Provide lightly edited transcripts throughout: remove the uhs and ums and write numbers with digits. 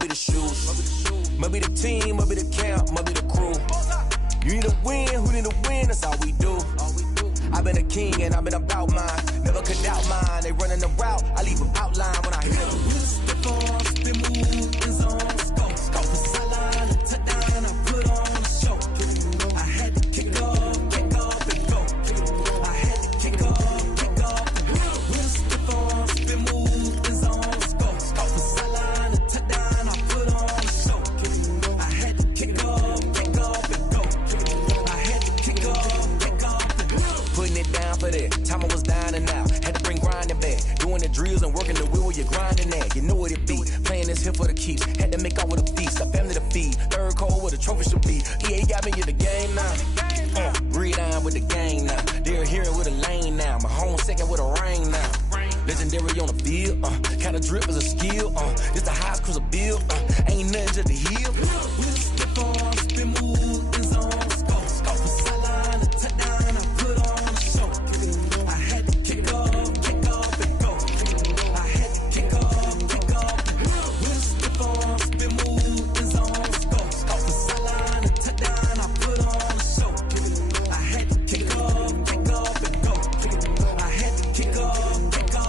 might be the shoes. Might be the team, might be the camp, might be the crew. You need a win, who need a win, that's all we do. I've been a king and I've been about mine. Never could doubt mine, they running the route, I leave them outline when I hit them. Step on, spin move, is on, scope. The sideline, a touchdown, I put on a show. I had to kick off and go. I had to kick off and go. Step on, spin move, is on, scope. The sideline, a touchdown, I put on a show. I had to kick off and go. I had to kick off and go. Putting it down for that, time I was down and out. Had to bring grinding back, doing the drills and working the wheel where you're grinding at. You know what it be, playing this here for the keeps. Had to make out with a feast, a family to feed. Third cold where the trophy should be. EA got me in the game now. Read on with the game now. They're hearing with a lane now. My home second with a rain now. Legendary on the field, kind of drip is a skill. This the highest cruiser bill, ain't nothing just the hill. We'll step on, spin move, is on, scope. The sideline, a touchdown, I put on a show. I had to kick off and go. I had to kick off and go. We'll step on, spin move, is on, scope. The sideline, a touchdown, I put on a show. I had to kick off and go. I had to kick off and go.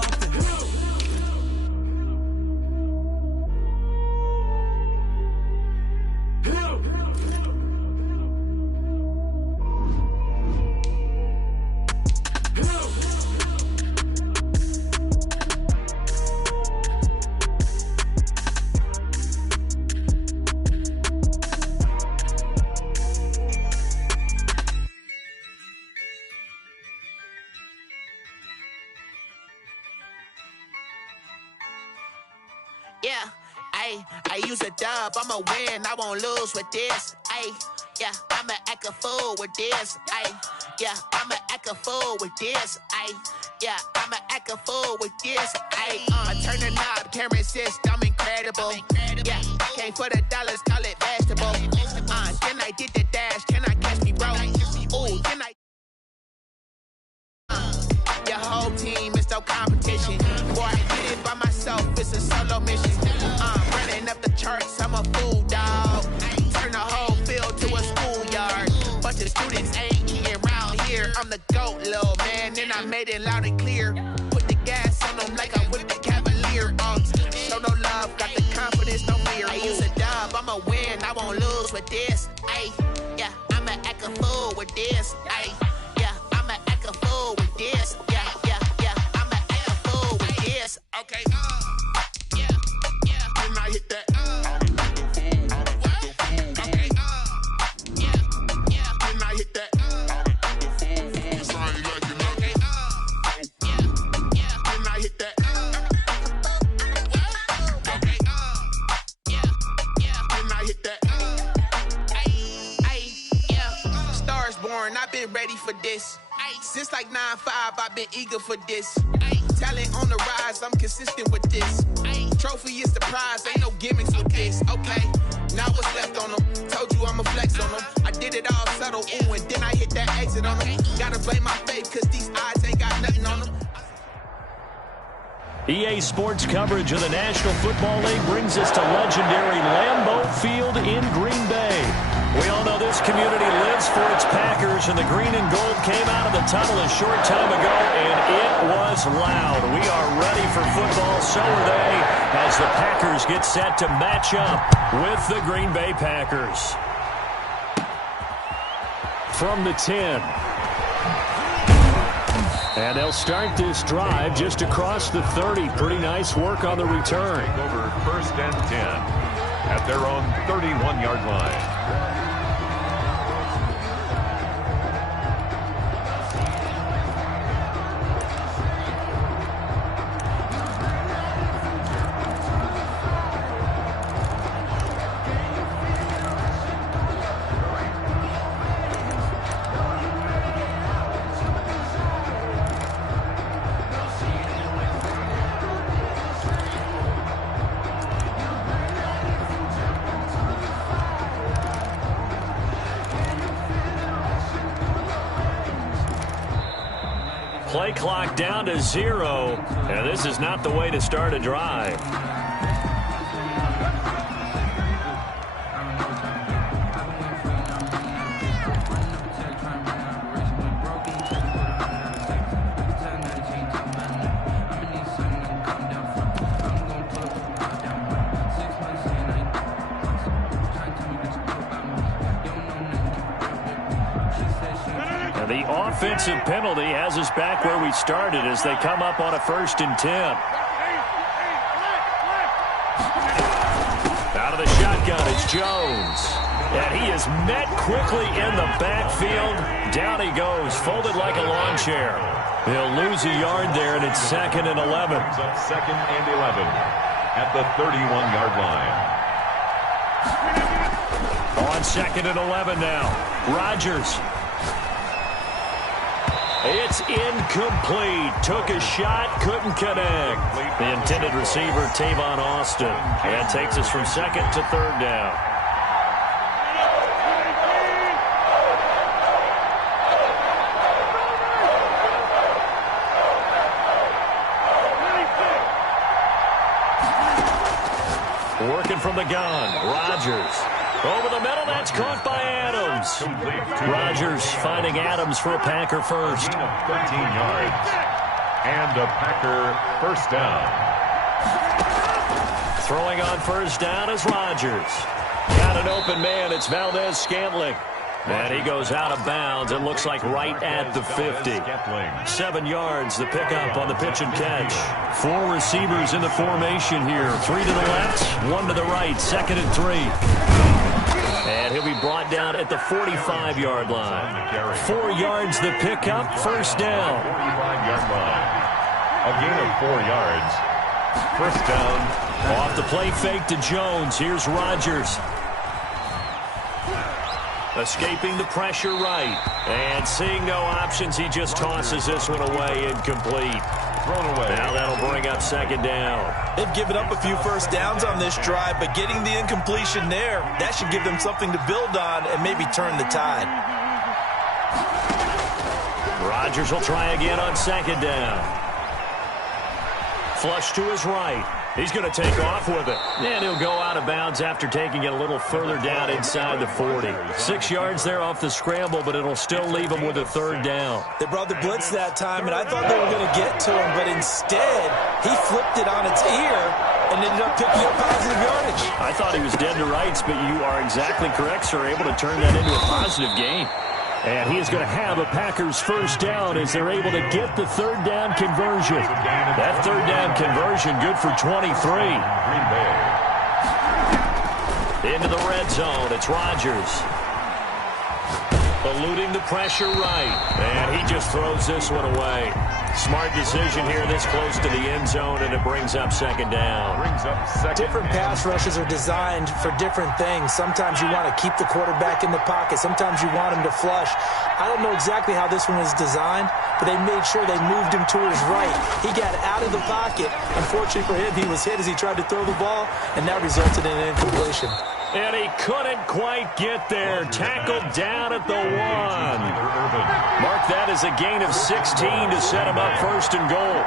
Yeah, I use a dub, I'ma win, I won't lose with this. Yeah, I'ma act a fool with this. Yeah, I'ma act a fool with this. Yeah, I'ma act a fool with this. I turn the knob, camera assist, I'm incredible. Yeah, came for the dollars, call it vegetable. Then I did the dash, can I catch me, bro? Ooh, then I. Your whole team is no competition. Boy, I did it by myself, it's a solo mission. Running up the charts, I'm a fool, dog. Turn the whole field to a schoolyard. Bunch of students ain't eating around here. I'm the GOAT, little man, and I made it loud and clear. Put the gas on them like I whipped the Cavalier. Show no love, got the confidence, no fear. I use a dub, I'ma win, I won't lose with this. Yeah, I'ma act a fool with this. Yeah, I'ma act a fool with this. Yeah, I'ma act a fool with this. Okay, yeah, when I hit that, okay, yeah, when I hit that, it's like you like it, okay, yeah, when I hit that, okay, yeah, when I hit that, yeah, Stars born, I've been ready for this. Since like 9-5, I've been eager for this. Talent on the rise, I'm consistent with this. Trophy is the prize, ain't no gimmicks with this. Okay, now what's left on them? Told you I'ma flex on them. I did it all subtle, ooh, and then I hit that exit on them. Gotta blame my faith, cause these odds ain't got nothing on them. EA Sports coverage of the National Football League brings us to legendary Lambeau Field in Green Bay. We all know this community lives for its Packers, and the green and gold came out of the tunnel a short time ago, and it was loud. We are ready for football, so are they, as the Packers get set to match up with the Green Bay Packers. From the 10. And they'll start this drive just across the 30. Pretty nice work on the return. Over 1st and 10 at their own 31-yard line. Play clock down to 0, and this is not the way to start a drive. The offensive penalty has us back where we started as they come up on a 1st and 10. Out of the shotgun, it's Jones. And he is met quickly in the backfield. Down he goes, folded like a lawn chair. He'll lose a yard there, and it's 2nd and 11. Up 2nd and 11 at the 31-yard line. On 2nd and 11 now. Rodgers. It's incomplete. Took a shot, couldn't connect. The intended receiver, Tavon Austin. That takes us from 2nd to 3rd down. Working from the gun, Rodgers. Over the middle, that's caught by Adams. Rodgers finding Adams for a Packer first. Gain of 13 yards. And a Packer first down. Throwing on first down is Rodgers. Got an open man, it's Valdez-Scantling. And he goes out of bounds. It looks like right at the 50. 7 yards, the pickup on the pitch and catch. 4 receivers in the formation here. 3 to the left, 1 to the right. 2nd and 3. And he'll be brought down at the 45-yard line. 4 yards, the pickup, first down. 45-yard line. A gain of 4 yards. First down. Off the play fake to Jones. Here's Rodgers. Escaping the pressure right. And seeing no options, he just tosses this one away, incomplete. Thrown away. Now that'll bring up 2nd down. They've given up a few first downs on this drive, but getting the incompletion there, that should give them something to build on and maybe turn the tide. Rodgers will try again on 2nd down. Flush to his right. He's going to take off with it. And he'll go out of bounds after taking it a little further down inside the 40. 6 yards there off the scramble, but it'll still leave him with a 3rd down. They brought the blitz that time, and I thought they were going to get to him, but instead, he flipped it on its ear and ended up picking up positive yardage. I thought he was dead to rights, but you are exactly correct, sir. Able to turn that into a positive gain. And he is going to have a Packers first down as they're able to get the 3rd down conversion. That 3rd down conversion good for 23. Into the red zone. It's Rodgers. Eluding the pressure right. And he just throws this one away. Smart decision here this close to the end zone, and it brings up 2nd down. Different pass rushes are designed for different things. Sometimes you want to keep the quarterback in the pocket. Sometimes you want him to flush. I don't know exactly how this one was designed, but they made sure they moved him to his right. He got out of the pocket. Unfortunately for him, he was hit as he tried to throw the ball, and that resulted in an incompletion. And he couldn't quite get there. Tackled down at the 1. Mark that as a gain of 16 to set him up 1st and goal.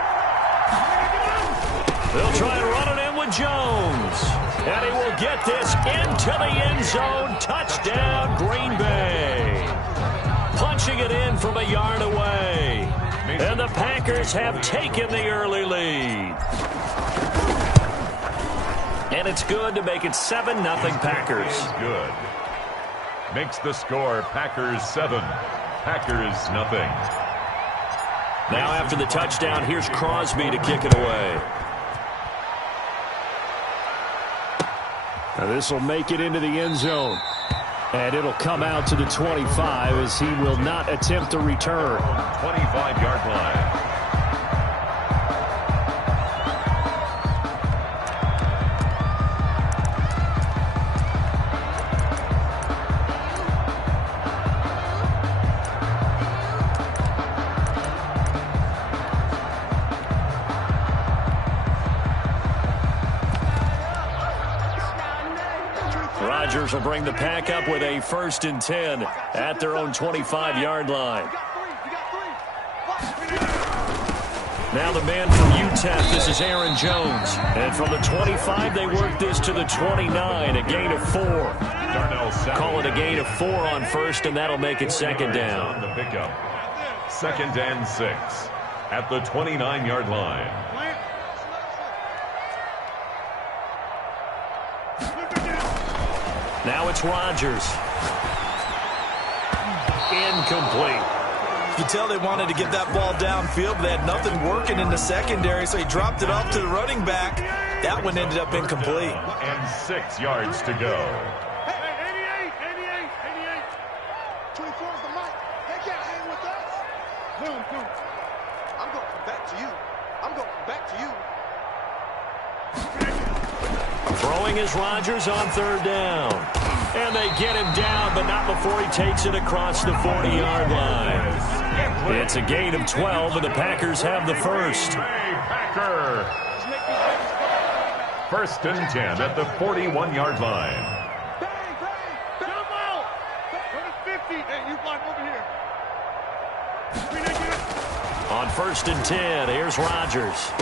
They'll try and run it in with Jones. And he will get this into the end zone. Touchdown, Green Bay. Punching it in from a yard away. And the Packers have taken the early lead. And it's good to make it 7-0 Packers. Good. Makes the score Packers 7, Packers nothing. Now after the touchdown, here's Crosby to kick it away. Now this will make it into the end zone. And it'll come out to the 25 as he will not attempt to return. 25-yard line. Rodgers will bring the pack up with a 1st and 10 at their own 25-yard line. Now the man from UTEP, this is Aaron Jones. And from the 25, they work this to the 29, a gain of 4. Call it a gain of 4 on 1st, and that'll make it 2nd down. The pickup. 2nd and 6 at the 29-yard line. Now it's Rodgers. Incomplete. You could tell they wanted to get that ball downfield, but they had nothing working in the secondary, so he dropped it off to the running back. That one ended up incomplete. And 6 yards to go. Hey, 88. 24 is the mic. They can't hang with us. Boom. I'm going back to you. Throwing is Rodgers on 3rd down. And they get him down, but not before he takes it across the 40-yard line. It's a gain of 12, and the Packers have the first. Packer. 1st and 10 at the 41-yard line. Jump out. Go to 50. Hey, you block over here. On 1st and 10, here's Rodgers.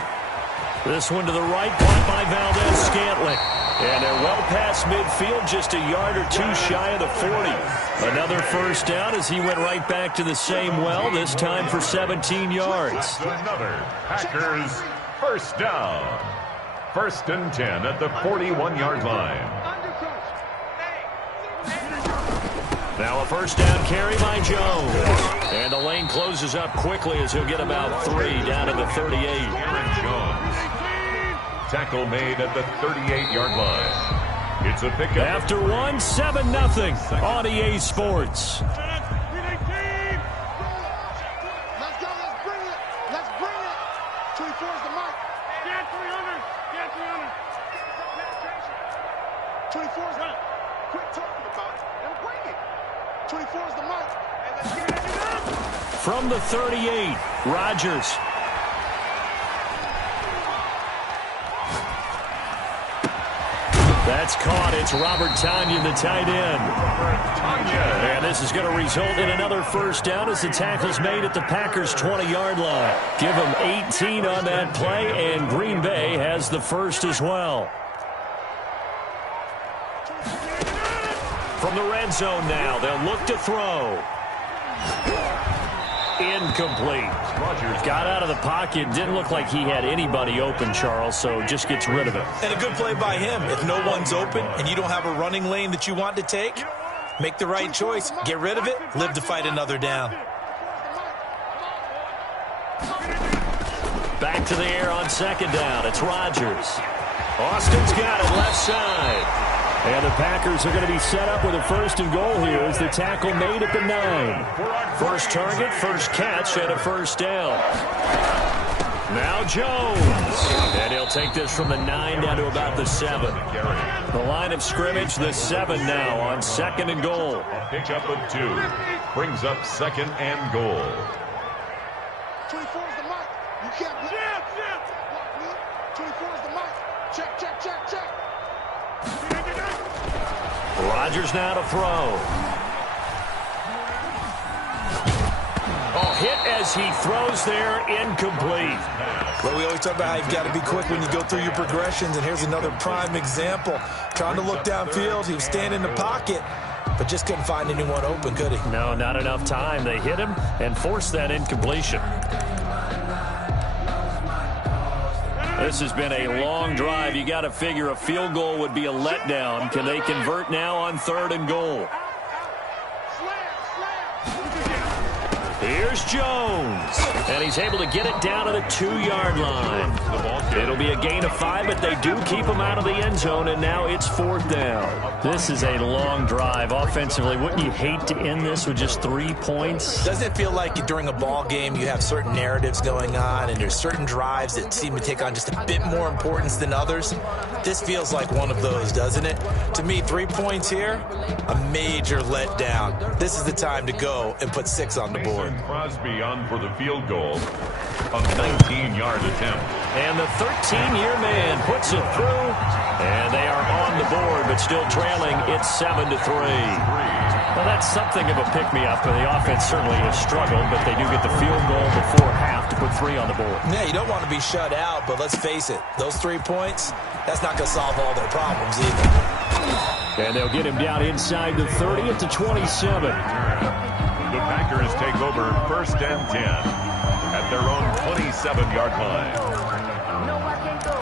This one to the right, caught by Valdez-Scantling. And they're well past midfield, just a yard or two shy of the 40. Another first down as he went right back to the same well, this time for 17 yards. Another Packers first down. 1st and 10 at the 41-yard line. Now a first down carry by Jones. And the lane closes up quickly as he'll get about 3 down to the 38. Aaron Jones. Tackle made at the 38-yard line. It's a pickup. After 1, 7-0 on EA Sports. Let's go. Let's bring it. 24 is the mic. Get 300. 24 is right. Quit talking about it and bring it. 24 is the mic. And let's get it. From the 38, Rodgers. That's caught. It's Robert Tonyan, the tight end. And this is going to result in another first down as the tackle's made at the Packers' 20-yard line. Give them 18 on that play, and Green Bay has the first as well. From the red zone now, they'll look to throw. Incomplete. Rodgers got out of the pocket. Didn't look like he had anybody open, Charles, so just gets rid of it. And a good play by him. If no one's open and you don't have a running lane that you want to take, make the right choice. Get rid of it. Live to fight another down. Back to the air on 2nd down. It's Rodgers. Austin's got it left side. And the Packers are going to be set up with a 1st and goal here as the tackle made at the 9. First target, first catch, and a first down. Now Jones. And he'll take this from the 9 down to about the 7. The line of scrimmage, the 7 now on 2nd and goal. A pickup of 2. Brings up 2nd and goal. 24 is the mic. You can't block. 24 is the mic. Check. Rodgers now to throw. Oh, hit as he throws there, incomplete. Well, we always talk about how you've got to be quick when you go through your progressions, and here's another prime example. Trying to look downfield, he was standing in the pocket, but just couldn't find anyone open, could he? No, not enough time. They hit him and forced that incompletion. This has been a long drive. You got to figure a field goal would be a letdown. Can they convert now on 3rd and goal? Here's Jones. And he's able to get it down to the 2-yard line. It'll be a gain of 5, but they do keep him out of the end zone, and now it's 4th down. This is a long drive offensively. Wouldn't you hate to end this with just 3 points? Doesn't it feel like during a ball game you have certain narratives going on, and there's certain drives that seem to take on just a bit more importance than others? This feels like one of those, doesn't it? To me, 3 points here, a major letdown. This is the time to go and put 6 on the board. Crosby on for the field goal. A 19-yard attempt. And the 13-year man puts it through. And they are on the board, but still trailing. It's 7-3. Well, that's something of a pick-me-up. The offense certainly has struggled, but they do get the field goal before half to put 3 on the board. Yeah, you don't want to be shut out, but let's face it. Those 3 points, that's not going to solve all their problems either. And they'll get him down inside the 30 at the 27. The Packers take over 1st and 10 at their own 27-yard line. No, I can't go.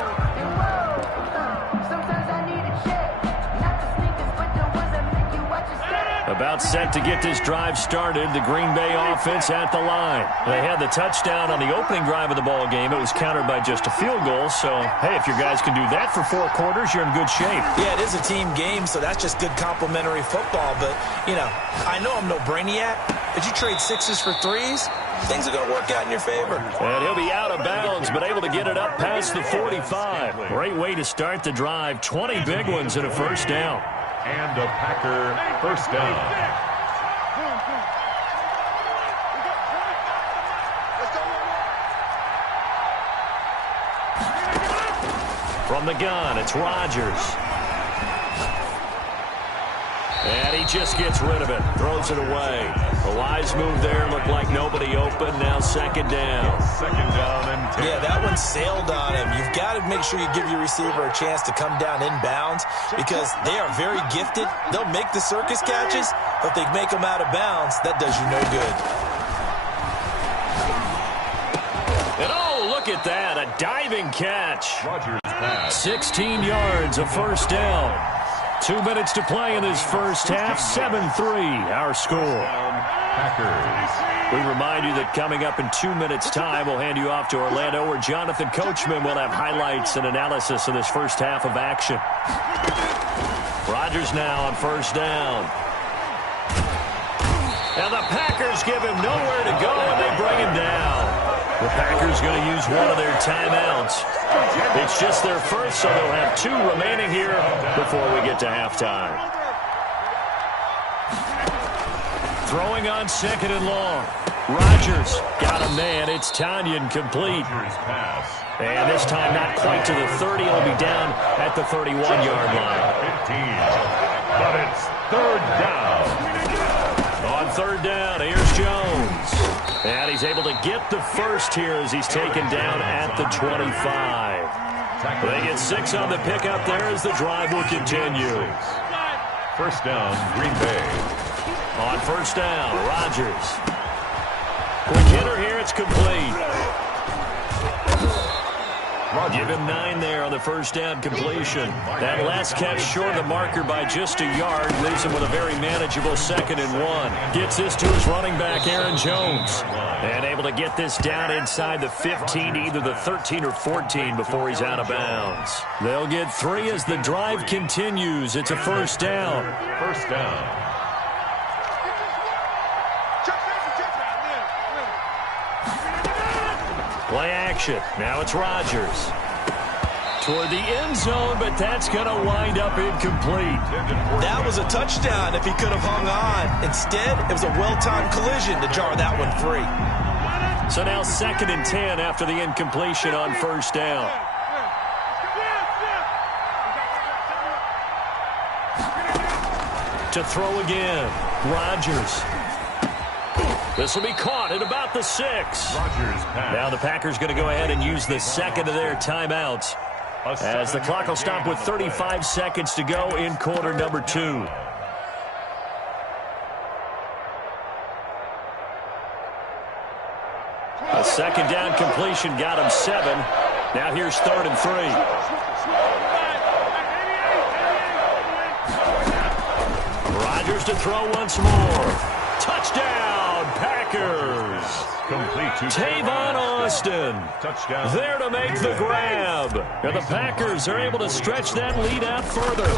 Sometimes I need a check. Not the sneakers, but the ones that make you watch your step. About set to get this drive started. The Green Bay offense at the line. They had the touchdown on the opening drive of the ball game. It was countered by just a field goal. So, hey, if your guys can do that for 4 quarters, you're in good shape. Yeah, it is a team game, so that's just good complimentary football. But, you know, I know I'm no brainiac, but you trade 6s for 3s, things are going to work out in your favor. And he'll be out of bounds, but able to get it up past the 45. Great way to start the drive. 20 big ones in a first down. And a Packer first down. From the gun, it's Rodgers. And he just gets rid of it, throws it away. A wise move there, looked like nobody open. Now second down. Second down and 10. Yeah, that one sailed on him. You've got to make sure you give your receiver a chance to come down inbounds because they are very gifted. They'll make the circus catches, but if they make them out of bounds, that does you no good. And oh, look at that, a diving catch. Rodgers pass. 16 yards, a first down. 2 minutes to play in this first half. 7-3, our score. Packers. We remind you that coming up in 2 minutes' time, we'll hand you off to Orlando, where Jonathan Coachman will have highlights and analysis of this first half of action. Rodgers now on first down. And the Packers give him nowhere to go, and they bring him down. The Packers going to use one of their timeouts. It's just their first, so they'll have 2 remaining here before we get to halftime. Throwing on second and long. Rodgers got a man. It's Tanyan complete. And this time not quite to the 30. It'll be down at the 31-yard line. 15. But it's third down. On third down, here's Jones. And he's able to get the first here as he's taken down at the 25. They get 6 on the pickup there as the drive will continue. First down, Green Bay. On first down, Rodgers. Quick hitter here, it's complete. Give him 9 there on the first down completion. That last catch short of the marker by just a yard leaves him with a very manageable 2nd and 1. Gets this to his running back, Aaron Jones. And able to get this down inside the 15, either the 13 or 14 before he's out of bounds. They'll get 3 as the drive continues. It's a first down. First down. Play action. Now it's Rodgers. Toward the end zone, but that's going to wind up incomplete. That was a touchdown if he could have hung on. Instead, it was a well-timed collision to jar that one free. So now 2nd and 10 after the incompletion on first down. To throw again, Rodgers. This will be caught at about the 6. Rodgers pass. Now the Packers going to go ahead and use the 2nd of their timeouts as the clock will stop with 35 seconds to go in quarter number 2. A 2nd down completion got him 7. Now here's 3rd and 3. Rodgers to throw once more. Touchdown, Packers. Complete to Tavon Austin. Touchdown. There to make the grab. And the Packers are able to stretch that lead out further.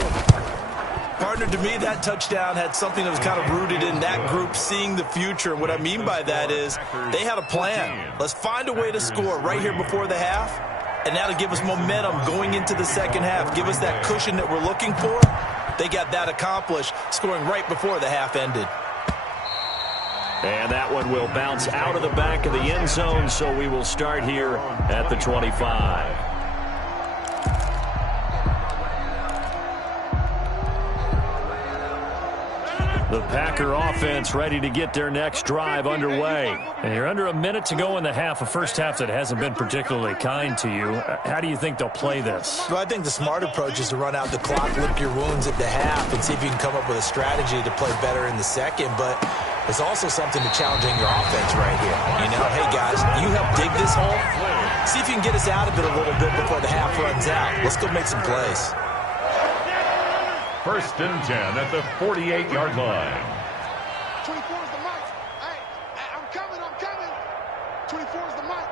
Partner, to me, that touchdown had something that was kind of rooted in that group seeing the future. And what I mean by that is they had a plan. Let's find a way to score right here before the half. And that'll give us momentum going into the second half. Give us that cushion that we're looking for. They got that accomplished, scoring right before the half ended. And that one will bounce out of the back of the end zone, so we will start here at the 25. The Packer offense ready to get their next drive underway. And you're under a minute to go in the half, a first half that hasn't been particularly kind to you. How do you think they'll play this? Well, I think the smart approach is to run out the clock, lick your wounds at the half, and see if you can come up with a strategy to play better in the second. But there's also something to challenging your offense right here. You know, hey, guys, you help dig this hole. See if you can get us out of it a little bit before the half runs out. Let's go make some plays. First and 10 at the 48-yard line. 24 is the mic. Hey, I'm coming. 24 is the mic.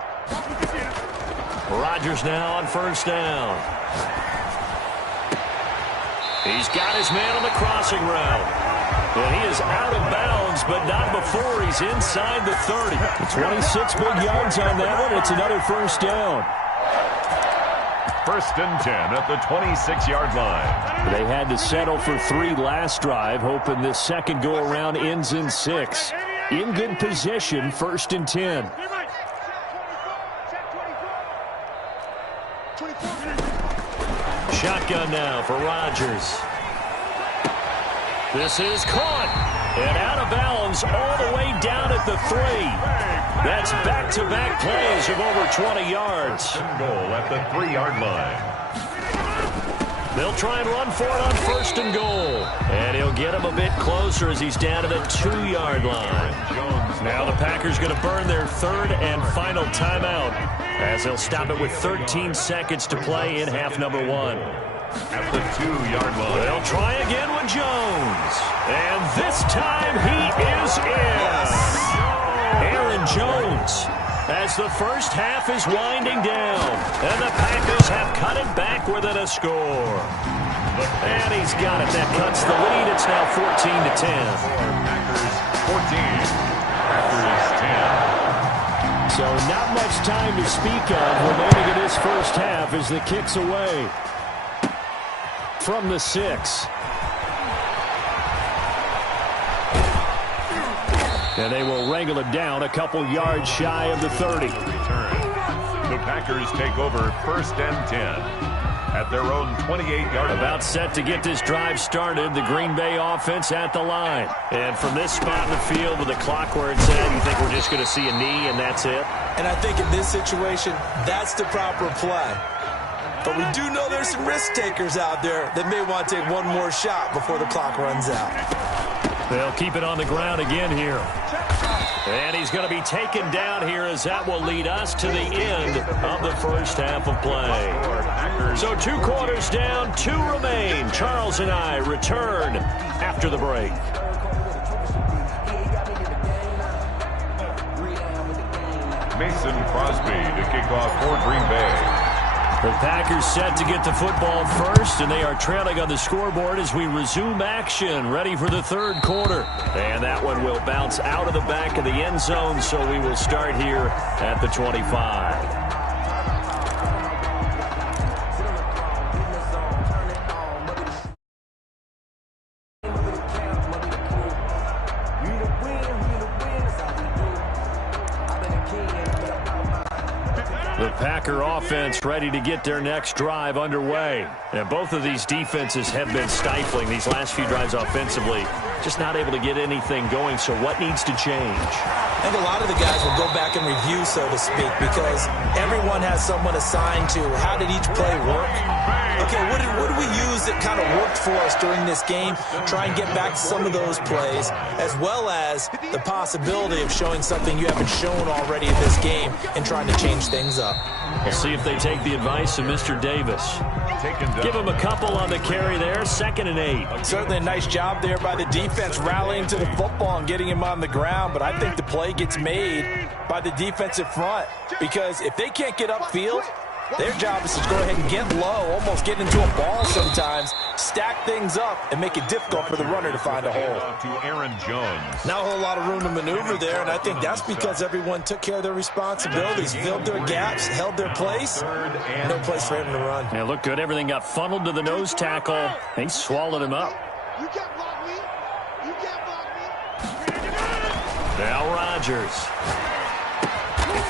Rodgers now on first down. He's got his man on the crossing route. And he is out of bounds, but not before he's inside the 30. 26 big yards on that one. It's another first down. First and 10 at the 26-yard line. They had to settle for 3 last drive, hoping this second go-around ends in 6. In good position, first and 10. Shotgun now for Rodgers. This is caught and out of bounds all the way down at the 3. That's back-to-back plays of over 20 yards. Goal at the 3-yard line. They'll try and run for it on first and goal. And he'll get him a bit closer as he's down to the 2-yard line. Now the Packers going to burn their third and final timeout as they'll stop it with 13 seconds to play in half number 1. At the 2-yard line. They'll try again with Jones. And this time he is in. Aaron Jones as the first half is winding down. And the Packers have cut it back within a score. And he's got it. That cuts the lead. It's now 14-10. Packers 14. Packers 10. So not much time to speak of remaining in this first half as the kick's away from the 6. And they will wrangle it down a couple yards shy of the 30. Return. The Packers take over first and 10 at their own 28-yard line. About set to get this drive started. The Green Bay offense at the line. And from this spot in the field with the clock where it's at, you think we're just going to see a knee and that's it? And I think in this situation, that's the proper play. But we do know there's some risk takers out there that may want to take one more shot before the clock runs out. They'll keep it on the ground again here. And he's going to be taken down here as that will lead us to the end of the first half of play. So 2 quarters down, 2 remain. Charles and I return after the break. Mason Crosby to kick off for Green Bay. The Packers set to get the football first, and they are trailing on the scoreboard as we resume action, ready for the third quarter. And that one will bounce out of the back of the end zone, so we will start here at the 25. The Packer offense ready to get their next drive underway. And both of these defenses have been stifling these last few drives offensively. Just not able to get anything going, so what needs to change? I think a lot of the guys will go back and review, so to speak, because everyone has someone assigned to how did each play work. Okay, what did we use that kind of worked for us during this game? Try and get back to some of those plays, as well as the possibility of showing something you haven't shown already in this game and trying to change things up. We'll see if they take the advice of Mr. Davis. Give him a couple on the carry there, 2nd and 8. Certainly a nice job there by the defense rallying to the football and getting him on the ground, but I think the play gets made by the defensive front, because if they can't get upfield, their job is to go ahead and get low, almost get into a ball sometimes, stack things up, and make it difficult for the runner to find a hole. To Aaron Jones. Not a whole lot of room to maneuver there, and I think that's because everyone took care of their responsibilities, filled their gaps, held their place. No place for him to run. Yeah, looked good. Everything got funneled to the nose tackle. He swallowed him up. You can't block me. You can't block me. Now Rodgers.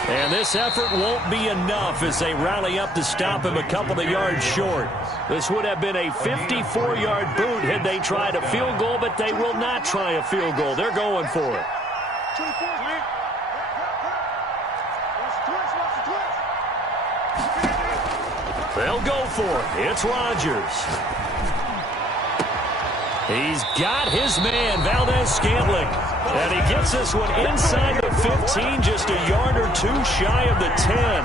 And this effort won't be enough as they rally up to stop him a couple of yards short. This would have been a 54-yard boot had they tried a field goal, but they will not try a field goal. They're going for it. They'll go for it. It's Rodgers. He's got his man, Valdez-Scantling. And he gets this one inside the 15, just a yard or 2 shy of the 10.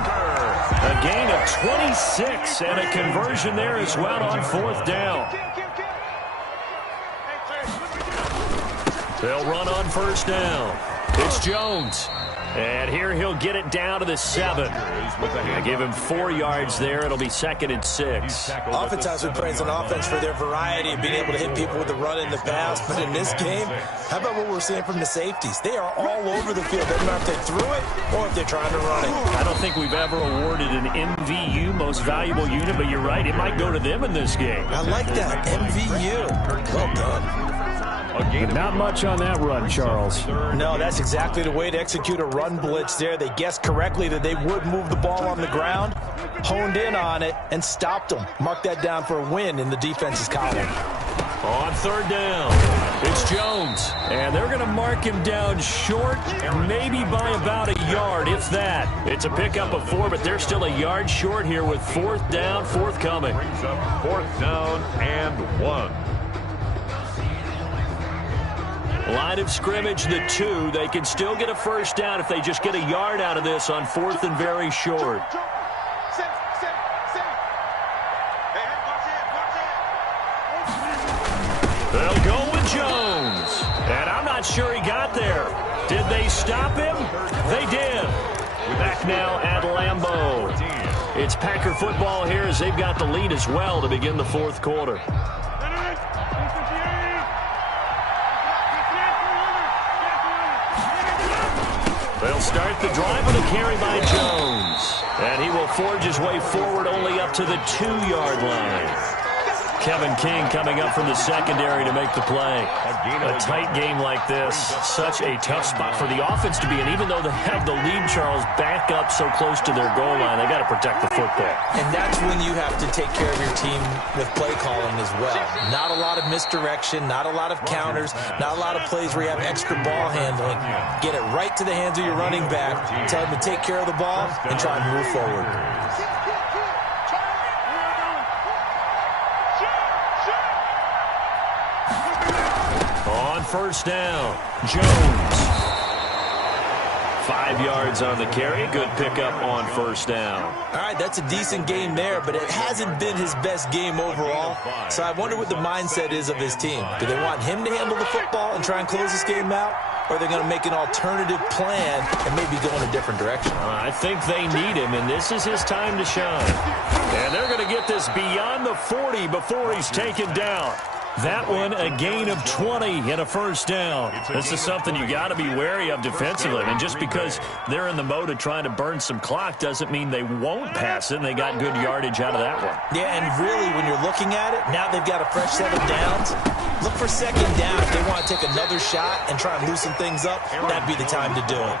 A gain of 26 and a conversion there as well on 4th down. They'll run on first down. It's Jones. And here he'll get it down to the 7. I give him 4 yards there. It'll be 2nd and 6. Oftentimes we praise an offense for their variety of being able to hit people with the run and the pass. But in this game, how about what we're seeing from the safeties? They are all over the field. Doesn't matter if they threw it or if they're trying to run it. I don't think we've ever awarded an MVU, most valuable unit, but you're right. It might go to them in this game. I like that. MVU. Well done. Not much on that run, Charles. No, that's exactly the way to execute a run blitz there. They guessed correctly that they would move the ball on the ground, honed in on it, and stopped them. Mark that down for a win in the defense's column. On 3rd down, it's Jones. And they're going to mark him down short, maybe by about a yard, if that. It's a pickup of 4, but they're still a yard short here with 4th down, forthcoming. Brings up 4th down and 1. Line of scrimmage, the 2. They can still get a first down if they just get a yard out of this on 4th and very short. They'll go with Jones. And I'm not sure he got there. Did they stop him? They did. Back now at Lambeau. It's Packer football here as they've got the lead as well to begin the 4th quarter. They'll start the drive with a carry by Jones. And he will forge his way forward only up to the 2-yard line. Kevin King coming up from the secondary to make the play. A tight game like this, such a tough spot for the offense to be in. Even though they have the lead, Charles, back up so close to their goal line, they got to protect the football. And that's when you have to take care of your team with play calling as well. Not a lot of misdirection, not a lot of counters, not a lot of plays where you have extra ball handling. Get it right to the hands of your running back, tell him to take care of the ball, and try and move forward. On first down, Jones. 5 yards on the carry. Good pickup on first down. All right, that's a decent game there, but it hasn't been his best game overall. So I wonder what the mindset is of his team. Do they want him to handle the football and try and close this game out? Or are they going to make an alternative plan and maybe go in a different direction? I think they need him, and this is his time to shine. And they're going to get this beyond the 40 before he's taken down. That one, a gain of 20 and a first down. This is something you got to be wary of defensively. And just because they're in the mode of trying to burn some clock doesn't mean they won't pass it, and they got good yardage out of that one. Yeah, and really, when you're looking at it, now they've got a fresh set of downs. Look for 2nd down. If they want to take another shot and try and loosen things up, that'd be the time to do it.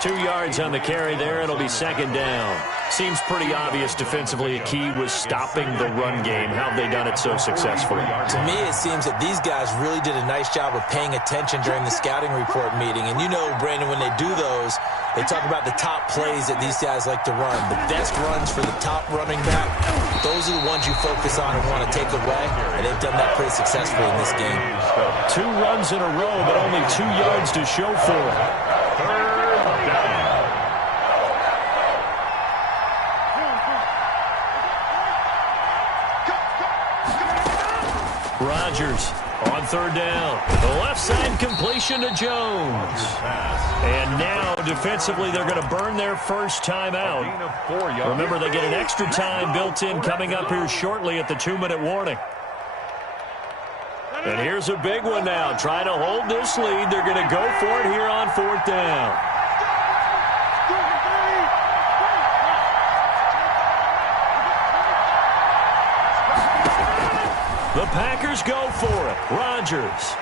2 yards on the carry there. It'll be 2nd down. Seems pretty obvious defensively a key was stopping the run game. How have they done it so successfully? To me, it seems that these guys really did a nice job of paying attention during the scouting report meeting. And you know, Brandon, when they do those, they talk about the top plays that these guys like to run. The best runs for the top running back, those are the ones you focus on and want to take away. And they've done that pretty successfully in this game. 2 runs in a row, but only 2 yards to show for it. 3rd down. Rodgers on 3rd down. The left side completion to Jones. And now defensively they're going to burn their first time out. Remember, they get an extra time built in coming up here shortly at the 2-minute warning. And here's a big one now. Trying to hold this lead. They're going to go for it here on 4th down. The Packers go for it. Rodgers.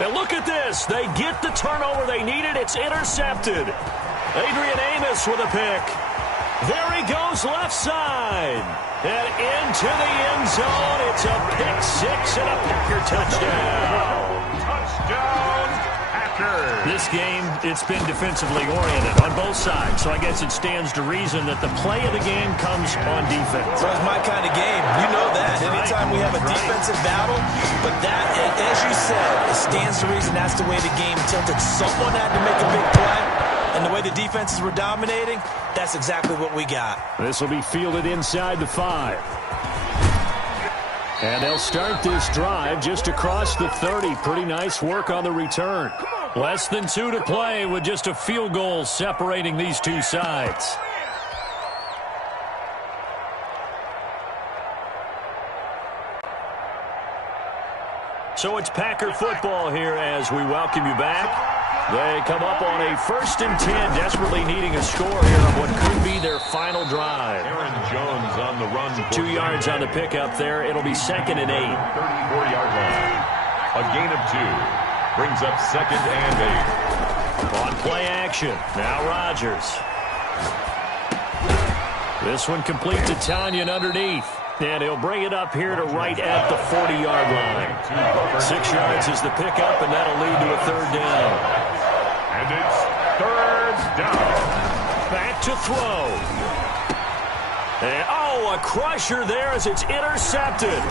And look at this. They get the turnover they needed. It's intercepted. Adrian Amos with a pick. There he goes left side. And into the end zone. It's a pick-6 and a Packer touchdown. Touchdown, Packers. This game, it's been defensively oriented on both sides. So I guess it stands to reason that the play of the game comes on defense. So it's my kind of game. You know that. Anytime we have a defensive battle, but that, as you said, it stands to reason that's the way the game tilted. Someone had to make a big play, and the way the defenses were dominating, that's exactly what we got. This will be fielded inside the 5. And they'll start this drive just across the 30. Pretty nice work on the return. Less than 2 to play with just a field goal separating these two sides. So it's Packer football here as we welcome you back. They come up on a 1st and 10, desperately needing a score here on what could be their final drive. Aaron Jones on the run. 2 yards on the pickup there. It'll be 2nd and 8. 34-yard line. A gain of 2. Brings up 2nd and 8. On play action. Now Rodgers. This one complete to Tanyan underneath. And he'll bring it up here to right at the 40-yard line. 6 yards is the pickup, and that'll lead to a 3rd down. And it's 3rd down. Back to throw. And, a crusher there as it's intercepted.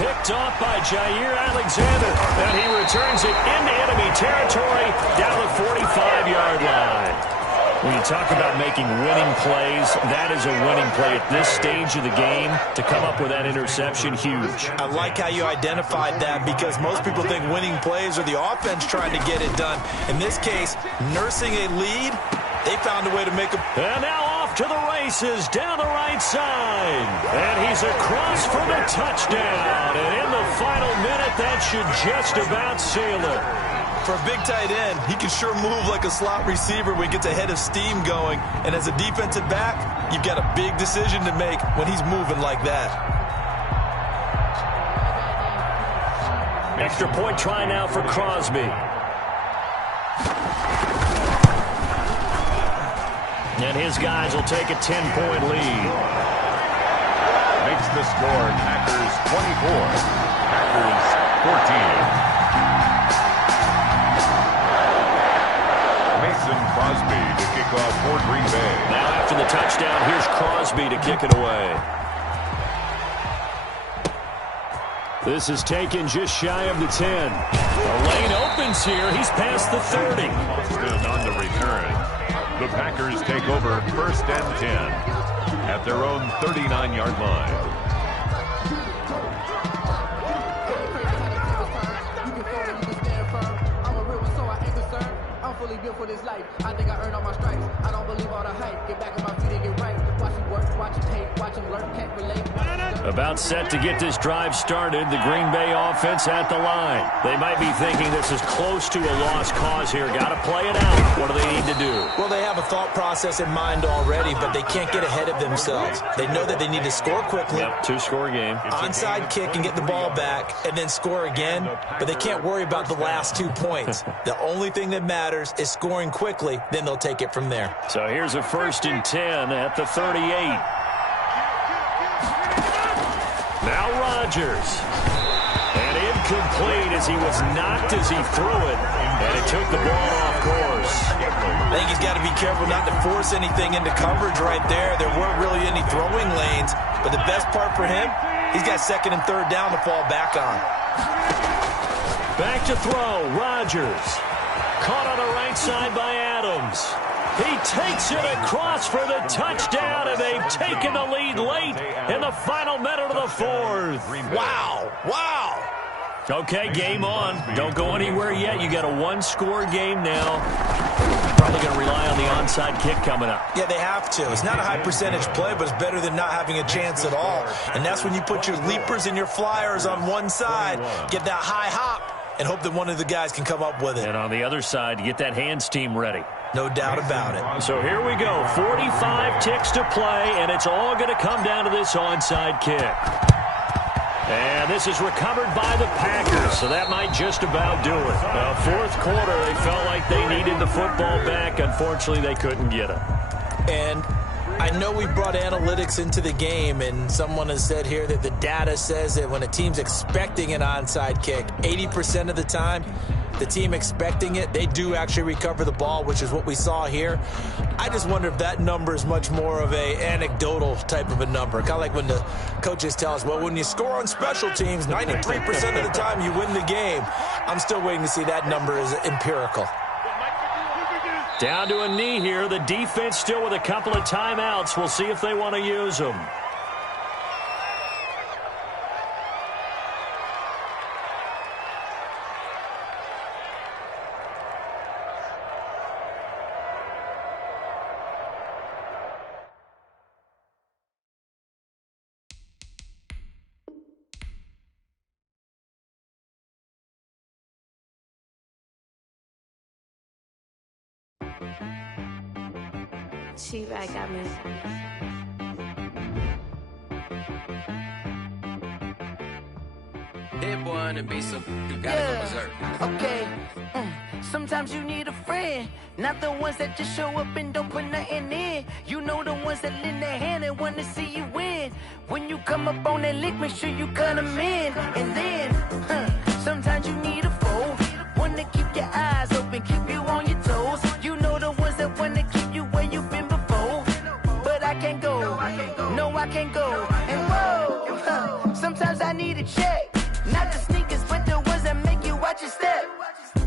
Picked off by Jair Alexander. And he returns it into enemy territory down the 45-yard line. When you talk about making winning plays, that is a winning play at this stage of the game. To come up with that interception, huge. I like how you identified that because most people think winning plays are the offense trying to get it done. In this case, nursing a lead, they found a way to make a... And now off to the races down the right side. And he's across for the touchdown. And in the final minute, that should just about seal it. For a big tight end, he can sure move like a slot receiver when he gets a head of steam going. And as a defensive back, you've got a big decision to make when he's moving like that. Extra point try now for Crosby. And his guys will take a 10-point lead. Makes the score Packers 24. Packers 14. Crosby to kick off for Green Bay. Now after the touchdown, here's Crosby to kick it away. This is taken just shy of the 10. The lane opens here. He's past the 30. Still on the return. The Packers take over 1st and 10 at their own 39-yard line. For this life, I think I earned all my stripes. I don't believe all the hype. Get back on my feet and get right. Watch him work, watch him hate, watch him learn, can't relate. About set to get this drive started. The Green Bay offense at the line. They might be thinking this is close to a lost cause here. Got to play it out. What do they need to do? Well, they have a thought process in mind already, but they can't get ahead of themselves. They know that they need to score quickly. Yep, 2-score game. Onside kick and get the ball back and then score again, but they can't worry about the last 2 points. The only thing that matters is scoring quickly, then they'll take it from there. So here's a 1st and 10 at the 38. Now Rodgers. And incomplete as he was knocked as he threw it. And it took the ball off course. I think he's got to be careful not to force anything into coverage right there. There weren't really any throwing lanes. But the best part for him, he's got 2nd and 3rd down to fall back on. Back to throw. Rodgers. Caught on the right side by Adams. He takes it across for the touchdown, and they've taken the lead late in the final minute of the 4th. Wow. Wow. Okay, game on. Don't go anywhere yet. You got a 1-score game now. Probably going to rely on the onside kick coming up. Yeah, they have to. It's not a high percentage play, but it's better than not having a chance at all. And that's when you put your leapers and your flyers on one side, get that high hop, and hope that one of the guys can come up with it. And on the other side, get that hands team ready. No doubt about it. So here we go. 45 ticks to play, and it's all going to come down to this onside kick. And this is recovered by the Packers, so that might just about do it. 4th quarter, they felt like they needed the football back. Unfortunately, they couldn't get it. And I know we brought analytics into the game, and someone has said here that the data says that when a team's expecting an onside kick, 80% of the time, the team expecting it, they do actually recover the ball, which is what we saw here. I just wonder if that number is much more of a anecdotal type of a number. Kind of like when the coaches tell us, well, when you score on special teams, 93% of the time you win the game. I'm still waiting to see that number is empirical. Down to a knee here. The defense still with a couple of timeouts. We'll see if they want to use them. T-Bag got me. Hit boy on the beat, so you gotta go berserk. Okay. Sometimes you need a friend, not the ones that just show up and don't put nothing in. You know the ones that lend their hand and want to see you win. When you come up on that lick, make sure you cut them in. And then, sometimes you need a foe, one to keep your eyes open, keep you on your toes. You know the ones that want to keep you where you've been before. But I can't go, no I can't go. And whoa, sometimes I need a check. Not the sneakers, but the ones that make you watch your step.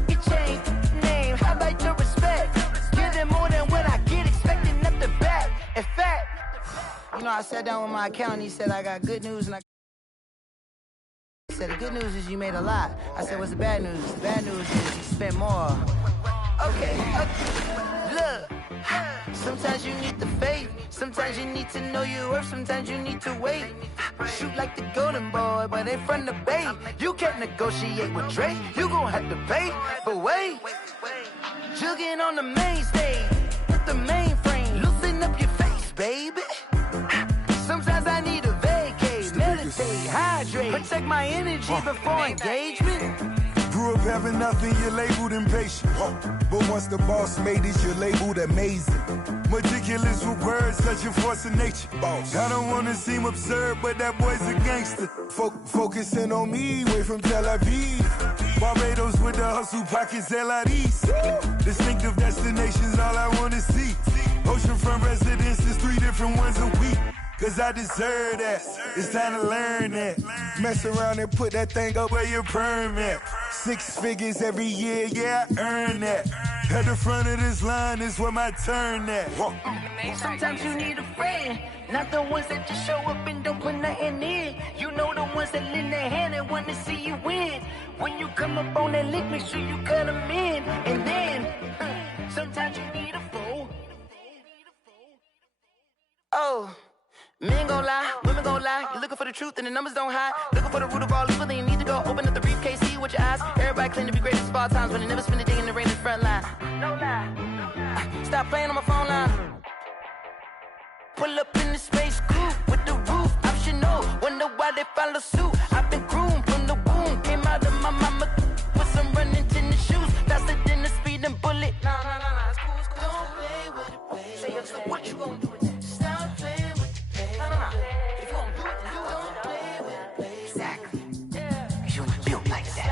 You change name, how about your respect? Give them more than what I get, expecting up the back. In fact, you know, I sat down with my accountant, he said I got good news, and I said the good news is you made a lot. I said, what's the bad news? The bad news is you spent more. Okay. Look, sometimes you need the faith, sometimes you need to know your worth, sometimes you need to wait. Shoot like the golden boy, but in front of Bay. You can't negotiate with Drake, you gon' have to pay. But wait, jugging on the main stage, with the mainframe, loosen up your face, baby. Sometimes I need a vacate, meditate, hydrate, protect my energy before engagement. Grew up having nothing, you're labeled impatient. But once the boss made it, you're labeled amazing. Meticulous with words, such a force of nature. I don't wanna seem absurd, but that boy's a gangster. Focusing on me, way from Tel Aviv. Barbados with the hustle pockets, LIDs. Distinctive destinations, all I wanna see. Oceanfront residences, 3 different ones a week. Cause I deserve that, it's time to learn that. Mess around and put that thing up where your permit. 6 figures every year, yeah, I earn that. At the front of this line is where my turn at. Sometimes you need a friend, not the ones that just show up and don't put nothing in. You know the ones that lend their hand and want to see you win. When you come up on that lick, make sure you cut them in. And then, sometimes you need a foe. Oh. Men gon' lie, women gon' lie. You're looking for the truth and the numbers don't hide. Looking for the root of all evil, then you need to go open up the briefcase, see with your eyes. Everybody claim to be greatest of all times, but they never spend a day in the rain in the front line. No lie. Stop playing on my phone line. Pull up in the space coupe with the roof optional. Wonder why they follow suit. I've been groomed from the womb. Came out of my mama with some running tennis shoes. Faster than the speeding bullet. No, it's cool, it's cool. Don't play with it, baby. Say, what you gonna do with that? Stop playing. If you gon' do it, then you don't play with it, baby. Exactly. Cause you ain't built like that.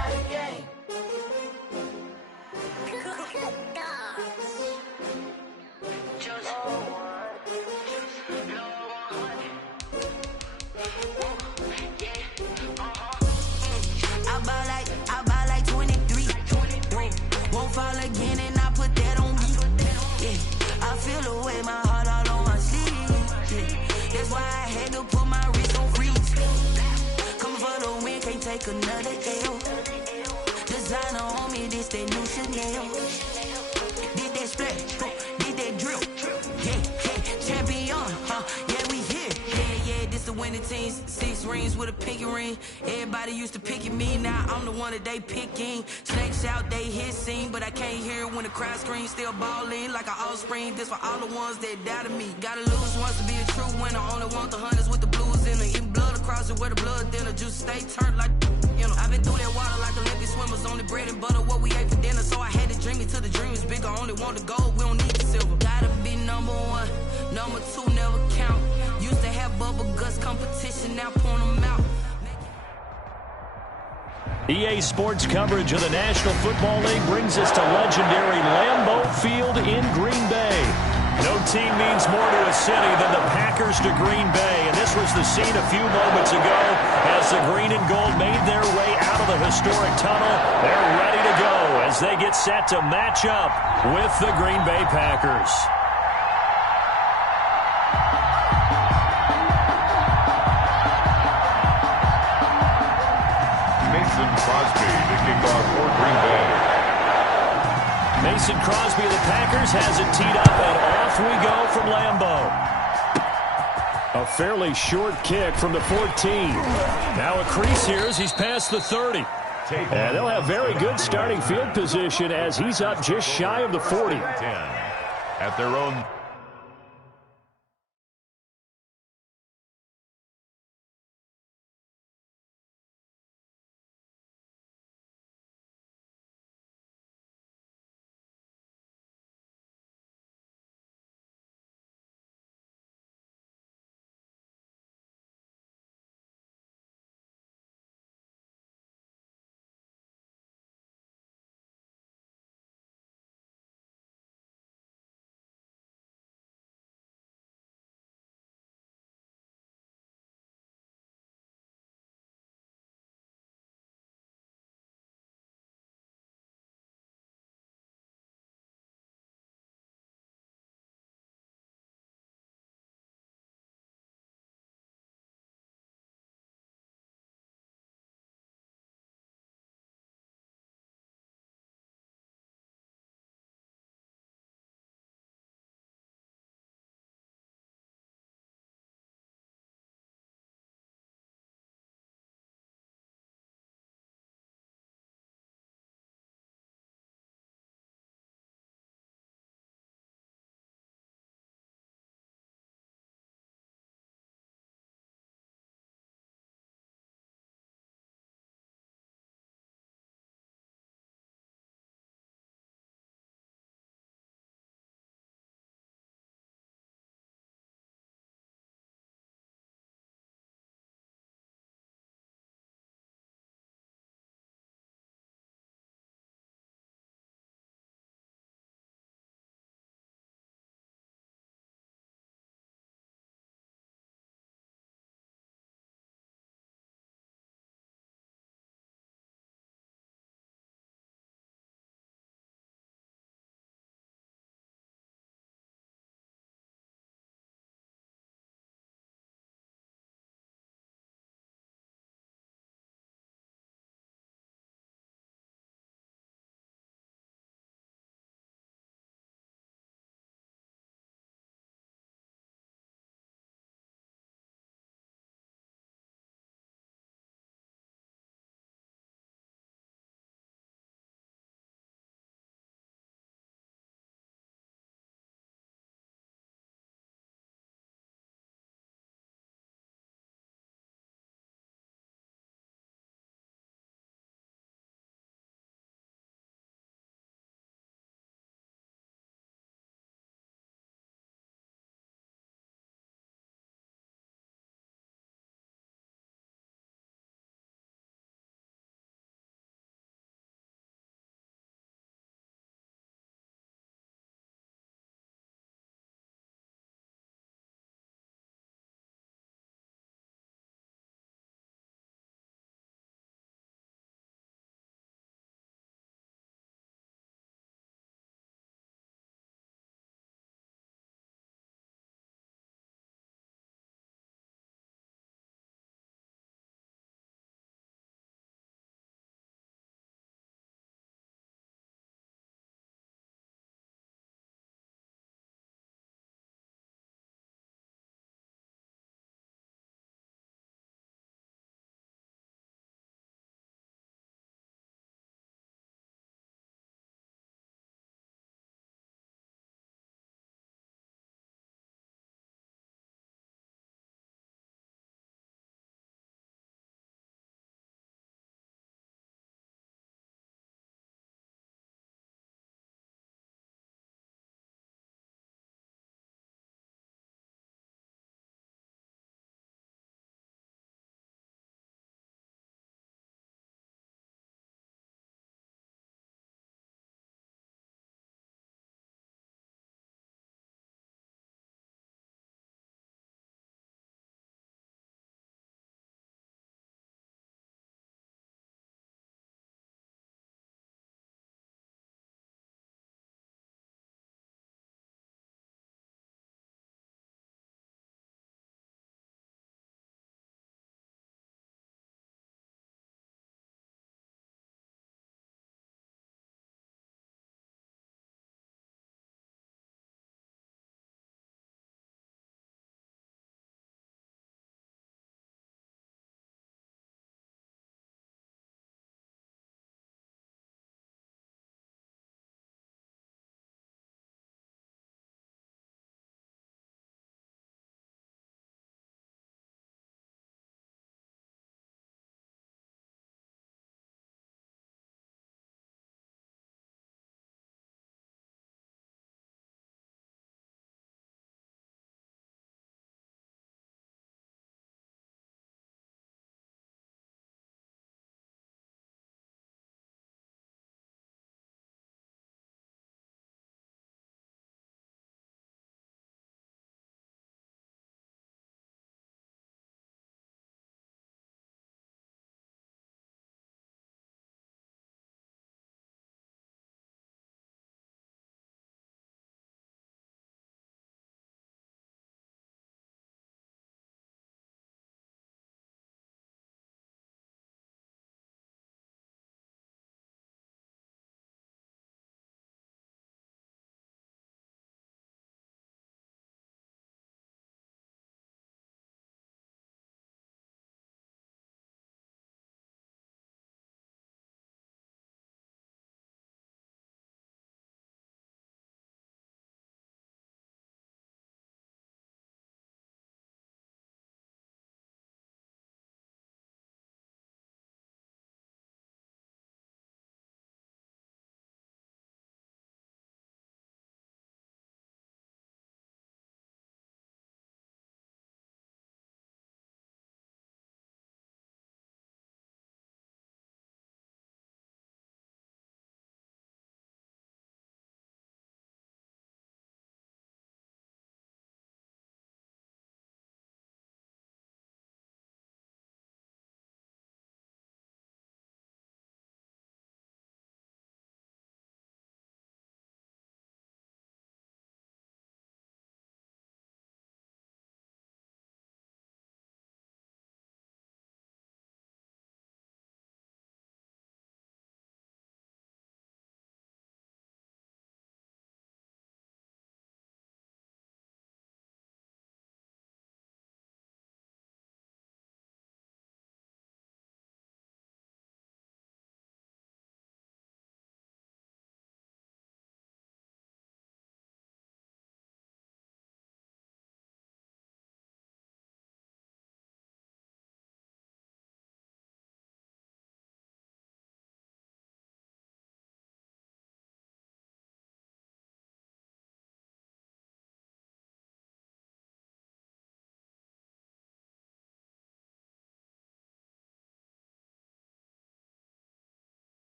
I buy like 23. Won't fall again and I put that on me. Yeah, I feel the way my heart all on my sleeve. That's why I had to put my wrist on freeze. Coming for the win, can't take another L. Designer on me, this that new Chanel. Did that split, did that drill. Yeah, champion, yeah, we here. Yeah, this the winning teams. 6 rings with a pinky ring. Everybody used to pick at me, now I'm the one that they picking. Snakes out, they hit scene, but I can't hear it when the crowd screams. Still ballin' like an offspring. This for all the ones that doubted me. Gotta lose once to be a true winner. Only want the hunters with the blues in it. Eating blood across it where the blood dinner. Juice stay turned like, you know. I've been through that water like Olympic swimmers. Only bread and butter, what we ate for dinner. So I had to dream it till the dream is bigger. Only want the gold, we don't need the silver. Gotta be number 1, number 2 never count. Used to have bubble guts competition, now point them out. EA Sports coverage of the National Football League brings us to legendary Lambeau Field in Green Bay. No team means more to a city than the Packers to Green Bay, and this was the scene a few moments ago as the green and gold made their way out of the historic tunnel. They're ready to go as they get set to match up with the Green Bay Packers. Crosby to kick off for Green Bay. Mason Crosby of the Packers has it teed up, and off we go from Lambeau. A fairly short kick from the 14. Now a crease here as he's past the 30. And they'll have very good starting field position as he's up just shy of the 40. at their own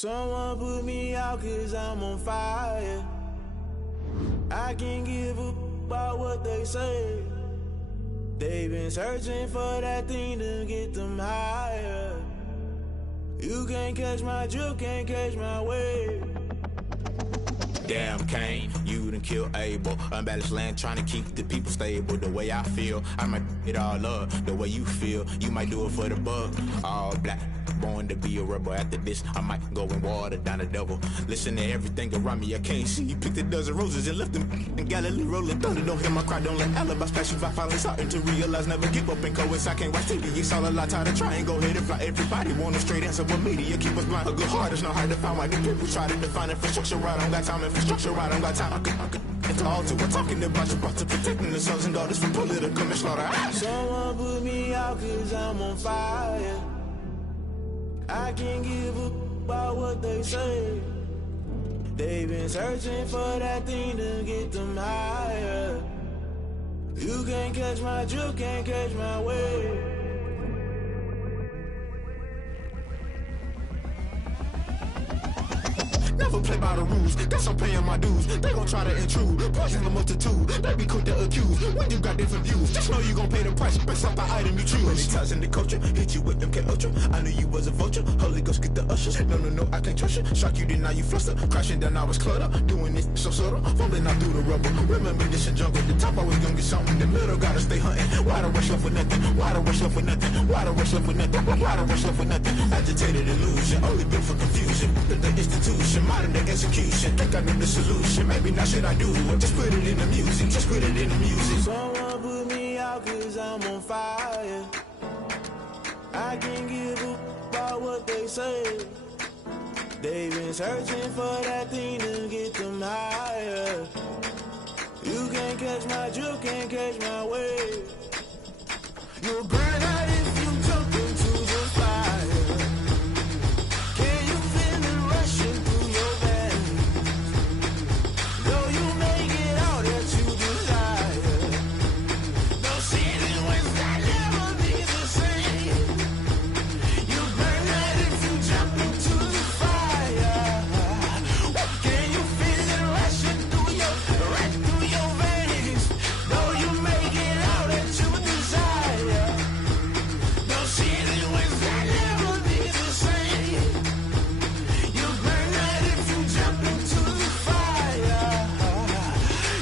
Someone put me out 'cause I'm on fire. I can't give a about what they say. They've been searching for that thing to get them higher. You can't catch my drift, can't catch my wave. Damn, Kane, you done killed Abel. Unbalanced land, trying to keep the people stable. The way I feel, I might it all up. The way you feel, you might do it for the bug. All black, born to be a rebel. After this, I might go and water down the devil. Listen to everything around me, I can't see. You picked a dozen roses and left them in Galilee rolling thunder. Don't hear my cry, don't let alibis pass you. I finally starting to realize, never give up and coincide. I can't watch TV, it's all a lot. Tired of trying, go ahead and fly. Everybody want a straight answer, but media keep us blind. A good heart is not hard to find. Why the people try to define infrastructure right? I don't got time, infrastructure right, I don't got time. I could it's all to we're talking about you, about to protecting the sons and daughters from political manslaughter. Someone put me out 'cause I'm on fire. I can't give a about what they say. They've been searching for that thing to get them higher. You can't catch my drift, can't catch my wave. Never play by the rules, guess I'm paying my dues. They gon' try to intrude, poison the multitude. They be quick to accuse, when you got different views. Just know you gon' pay the price, based off the item you choose. Many times in the culture, hit you with MK Ultra. I knew you was a vulture, Holy Ghost get the ushers. No, I can't trust you. Shock you, then now you fluster. Crashing down, I was cluttered. Doing this so subtle, fumbling out through the rubble. Remember this a jungle, the top always gonna get something. The middle gotta stay hunting. Why the rush left with nothing? Why the rush left with nothing? Why the rush left with nothing? Why the rush left with nothing? Agitated illusion, only built for confusion. The institution, modern day execution. Think I know the solution. Maybe not should I do it? Just put it in the music. Just put it in the music. Someone put me out 'cause I'm on fire. I can't give a about what they say. They've been searching for that thing to get them higher. You can't catch my drift, can't catch my wave. You'll burn out if you jump into the fire. Can you feel it rushing through your veins? Though you make it out that you desire. No ceiling wins that never be the same. You burn out if you jump into the fire. Can you feel it rushing through your veins? Though you make it out that you desire. No ceiling wins that never be the same. You burn out if you jump into the fire.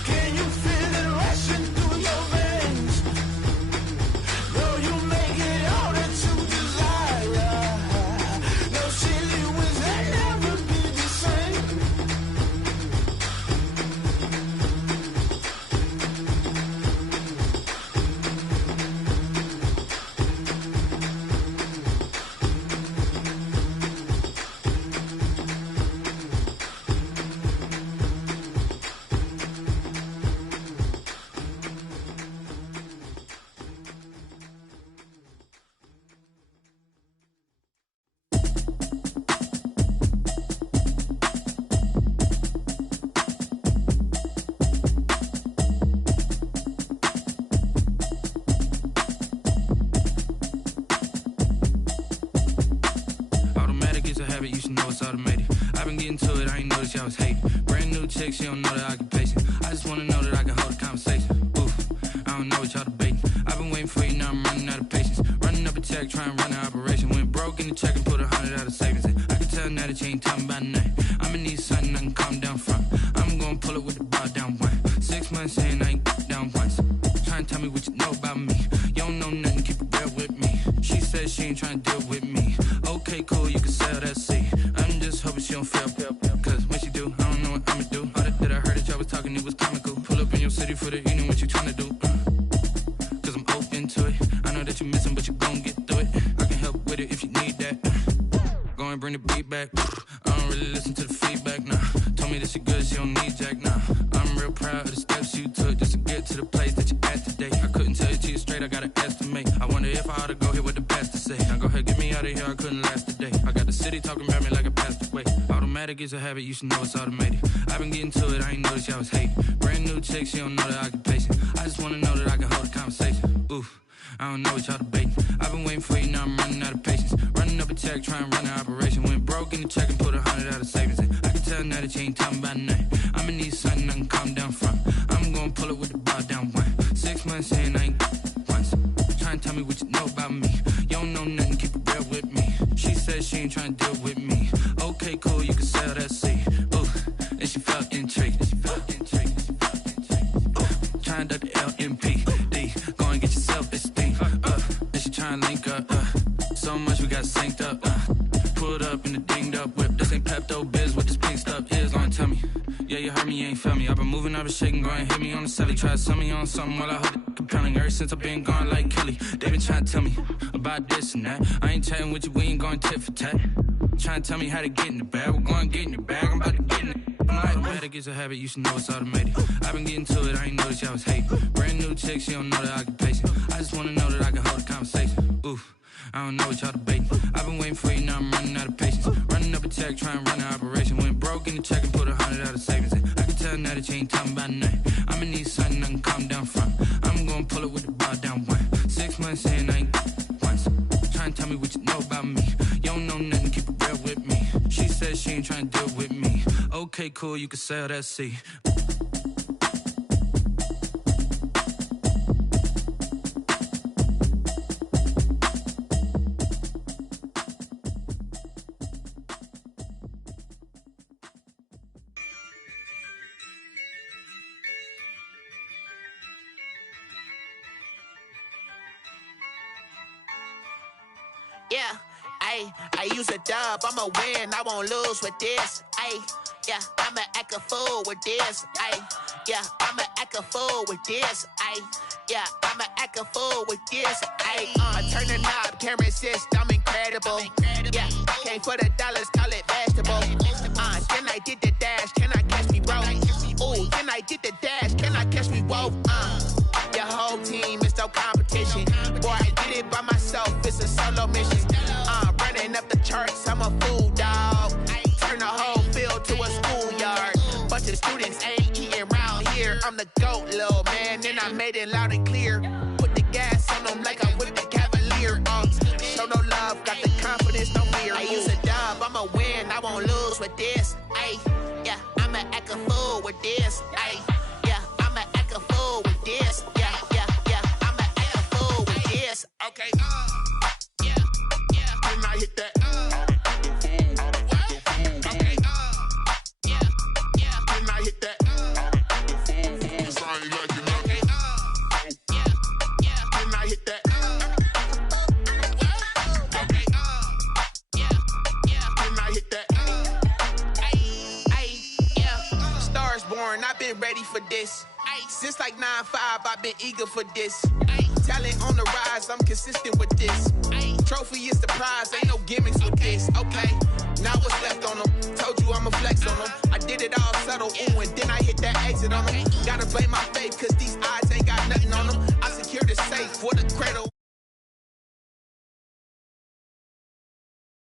Can you feel it rushing through your veins? Though you make it out that you desire. No ceiling wins that never be the same. Automatic is a habit, you should know it's automated. I've been getting to it, I ain't noticed y'all was hating. Brand new chick, she don't know the occupation. I just wanna know that I can hold a conversation. Oof, I don't know what y'all debating. I've been waiting for you, now I'm running out of patience. Running up a check, trying to run an operation. Went broke in the check and put 100 out of savings in. I can tell now that you ain't talking about nothing. I'ma need something I can calm down from. I'm gonna pull it with the bar down one. 6 months saying I ain't down once. Trying to tell me what you know about me. You don't know nothing, keep it real with me. She said she ain't trying to deal with me. Okay, cool, you can sell that seat. I'm just hoping she don't fail. Cause when she do, I don't know what I'ma do. All that I heard that y'all was talking, it was comical. Pull up in your city for the evening, what you trying to do? Cause I'm open to it. I know that you're missing, but you gon' get through it. I can help with it if you need that. Go and bring the beat back. I don't really listen to the feedback, nah. Told me that she good, she don't need jack, nah. I'm real proud of the steps you took just to get to the place that you're at today. I couldn't tell you to you straight, I gotta estimate. I wonder if I ought to go here with the best to say. Now go ahead, get me out of here, I couldn't last today. I got the city talking about me like I passed away. Automatic is a habit, you should know it's automated. I've been getting to it, I ain't noticed y'all was hating. Brand new chick, she don't know the occupation. I just wanna know that I can hold a conversation. Oof, I don't know what y'all debating. I've been waiting for you, now I'm running out of patience. Running up a check, trying to run an operation. Went broke in the check and put 100 ain't talking about nothing. I'ma need something I can calm down from. I'm gonna pull it with the bar down one. 6 months in, I ain't once. Trying to tell me what you know about me. You don't know nothing, keep it real with me. She said she ain't trying to deal with me. Okay, cool, you can sell that seed. Ooh, and she felt intrigued. Trying to the LMPD. Go and get yourself esteem. And she trying to link up. So much we got synced up. Pulled up in the dinged up whip. This ain't Pepto-Biz, what this pink stuff is. Long tell me. Yeah, you heard me, you ain't felt me. I've been moving, I've been shaking, go and hit me on the celly. Try to sell me on something while I hold it compelling. Ever since I've been gone like Kelly, they been trying to tell me about this and that. I ain't chatting with you, we ain't going tit for tat. Trying to tell me how to get in the bag. We're going to get in the bag, I'm about to get in it. Automatic is a habit, you should know it's automated. I've been getting to it, I ain't noticed y'all was hating. Brand new chick, she don't know the occupation. I just wanna know that I can hold a conversation. Oof, I don't know what y'all debating. I've been waiting for you, now I'm running out of patience. Running up a check, trying to run an operation. Went broke in the check and put 100 out of savings in. I can tell now that you ain't talking about nothing. I'ma need something I can calm down from. I'm gonna pull it with the bar down one. 6 months in, I ain't once. Trying to tell me what you know about me. You don't know nothing, keep it real with me. She said she ain't trying to deal with me. Okay, cool, you can sell that seed. Yeah, I use a dub, I'ma win, I won't lose with this. Yeah, I'ma act a fool with this. Yeah, I'ma act a fool with this. Yeah, I'ma act a fool with this. I turn the knob, can't resist, I'm incredible. Yeah, came for the dollars, call it vegetable. Then I did the dash, can I catch me, bro? Ooh, then I did the dash, can I catch me, whoa? Your whole team is no competition. Boy, I did it by myself, it's a solo mission. Running up the charts, I'm a fool, dog. Turn the whole field to a schoolyard. Bunch of students ain't eating round here. I'm the GOAT, little man, and I made it loud and clear. Put the gas on them like I'm with the Cavalier. Show no love, got the confidence, no fear. I use a dub, I'ma win, I won't lose with this. Yeah, I'ma act a fool with this. Yeah, I'ma act a fool with this. Yeah, I'ma act a fool with this. Okay, Can I hit that? Okay, Can I hit that? Cause I ain't like it, okay, Can I hit that? Okay, Can I hit that? Yeah. Stars born, I've been ready for this. Since like 9-5, I've been eager for this. Talent on the rise, I'm consistent with this. Trophy is the prize, ain't no gimmicks with this. Okay, now what's left on them? Told you I'ma flex on them. I did it all subtle, ooh, and then I hit that exit on them. Gotta blame my faith, cause these odds ain't got nothing on them. I secured the safe with a cradle